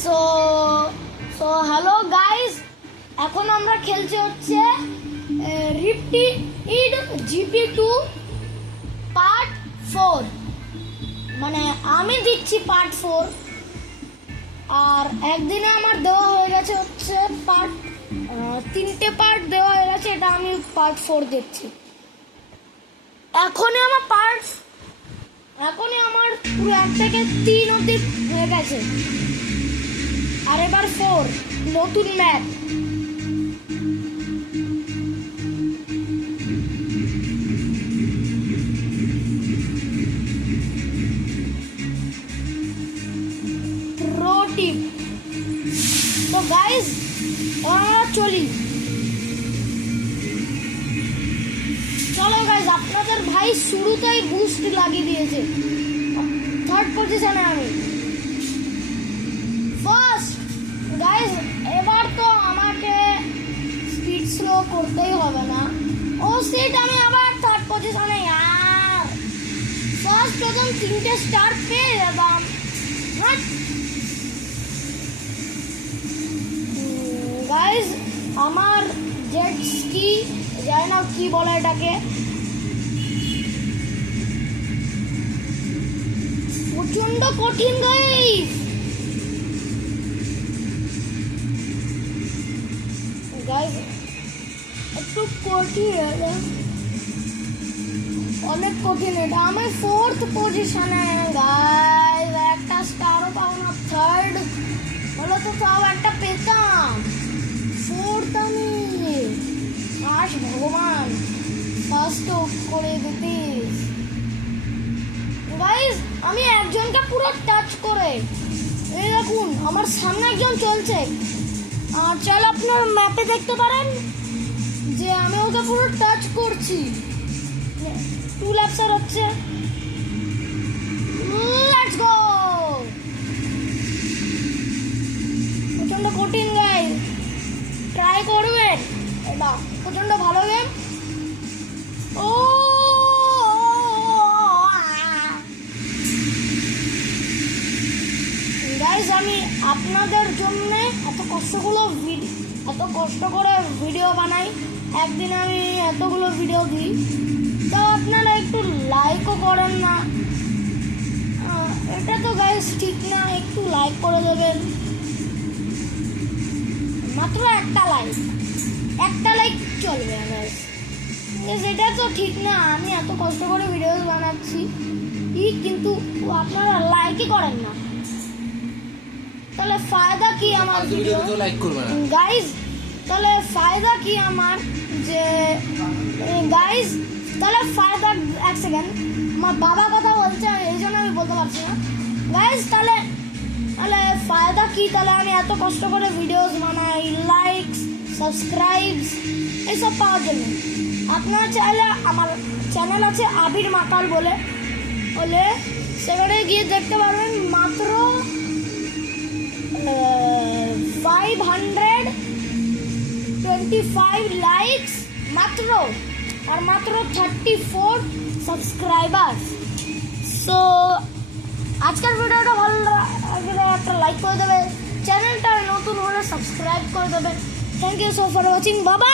So so hello guys, এখন আমরা খেলছি হচ্ছে রিপিড GP2 পার্ট 4। মানে আমি দিচ্ছি পার্ট 4, আর একদিনে আমার দেওয়া হয়ে গেছে হচ্ছে পার্ট 3টে পার্ট দেওয়া হয়ে গেছে, এটা আমি পার্ট 4 দিচ্ছি। এখনই আমার পুরো 1 থেকে 3 অবধি হয়ে গেছে, আর এবার 4 নতুন ম্যাপ। প্রো টিপ, তো গাইস আমরা চলো গাইস, আপনাদের ভাই শুরুতেই বুস্ট লাগিয়ে দিয়েছে, 3rd পজিশনে আমি। ফার্স্ট গাইস, এবার তো আমাকে স্পিড স্লো করতেই হবে না। ও সিট, আমি আবার 3rd পজিশনে। यार ফার্স্ট প্রথম 3টে স্টার পেয়ে যেতাম। গাইস আমার জেট স্কি, জানি না কি বলে এটাকে, প্রচন্ড কঠিন গাইস। গাইস একটু কঠিন, অনেক কঠিন এটা। আমি 4th পজিশনে গাইস, একটা স্টারও পাবো না। 3rd হলো তো তাও একটা পেতাম। 4th আমি, আশ ভগবান ফার্স্ট করে দিতিস। গাইস আমি একজনকে পুরো টাচ করে, এই দেখুন আমার সামনে একজন চলছে, আর চল আপনার ম্যাপে দেখতে পারেন যে আমি ওকে পুরো টাচ করছি। 2 ল্যাপসার হচ্ছে, লেটস গো। প্রচন্ড কঠিন গাইস, ট্রাই করবেন, এটা প্রচন্ড ভালো গেম। ও গাইস, আমি আপনাদের জন্য এত কষ্ট করে ভিডিও বানাই, একদিনে আমি এতগুলো ভিডিও দিই, তো আপনারা একটু লাইকও করেন না। এটা তো গাইস ঠিক না, একটু লাইক করে দেবেন, মাত্র একটা লাইক চলবে গাইস। এটা তো ঠিক না, আমি এত কষ্ট করে ভিডিও বানাচ্ছি কিন্তু আপনারা লাইকই করেন না, তাহলে ফায়দা কি আমার ভিডিও গাইস? তাহলে ফায়দা কি আমার, যে গাইস তাহলে ফায়দা, এক সেকেন্ড, আমার বাবা কথা বলছে এই জন্য আমি বলতে পারছি না গাইস। তাহলে ফায়দা কি? তাহলে আমি এত কষ্ট করে ভিডিওস বানাই, লাইকস, সাবস্ক্রাইবস এইসব পাওয়ার জন্য। আপনারা চাইলে আমার চ্যানেল আছে আবির মাকাল বলে, সেখানে গিয়ে দেখতে পারবেন। মাত্র 525 লাইকস মাত্র, আর মাত্র 34 সাবস্ক্রাইবার। সো আজকের ভিডিওটা ভালো লাগলে একটা লাইক করে দেবে, চ্যানেলটা নতুন হলে সাবস্ক্রাইব করে দেবে। Thank you so for watching, বাবা।